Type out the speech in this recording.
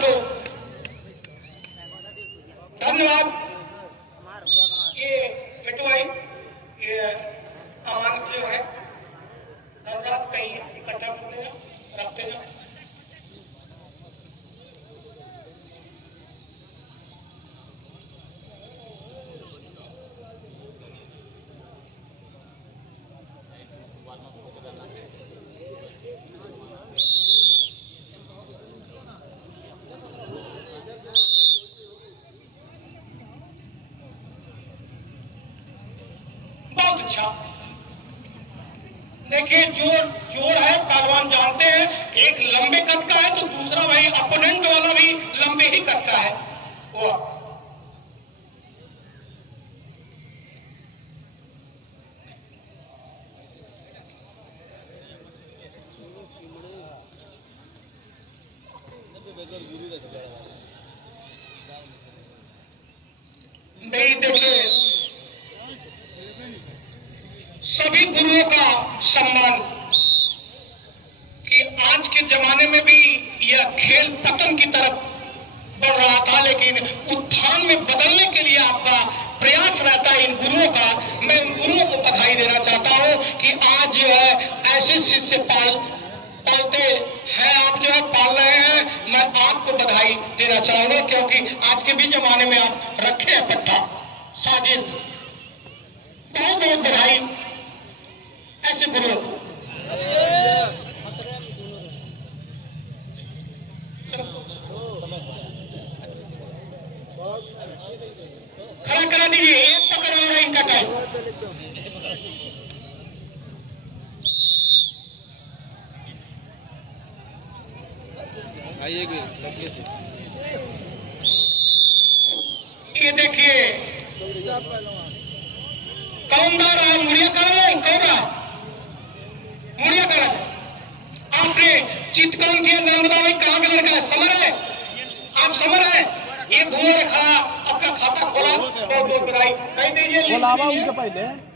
तो धन्यवाद। ये बेटू भाई, ये सामान जो है धनराशि कहीं इकट्ठा करते हैं, रखते हैं। बहुत अच्छा। देखिए जोड़ है, पहलवान जानते हैं, एक लंबे कद का है तो दूसरा भाई अपोनेंट वाला भी लंबे ही कद का है। वो नहीं, देखिए सभी गुरुओं का सम्मान कि आज के जमाने में भी यह खेल पतन की तरफ बढ़ रहा था, लेकिन उत्थान में बदलने के लिए आपका प्रयास रहता है इन गुरुओं का। मैं इन गुरुओं को बधाई देना चाहता हूं कि आज जो है ऐसे शिष्य पालते हैं, आप जो है पाल रहे हैं। मैं आपको बधाई देना चाहूंगा क्योंकि आज के भी जमाने में आप रखे हैं पट्टा साजिद। बहुत बहुत बधाई ऐसे गुरुओं को। खड़ा करा दीजिए, एक पकड़ रहा है इनका टाइम। ये देखिए कौन गा रहा है, मुड़िया कर रहा है, कौन रहा है मुड़िया कर रहा है। आपने चितकौन किया, नाम बताओ कहाँ का लड़का है? समर है, आप समर है। ये घूम खड़ा अपना खाता खोला, बहुत बहुत बधाई। कहीं दीजिए बोलावा उनके पहले।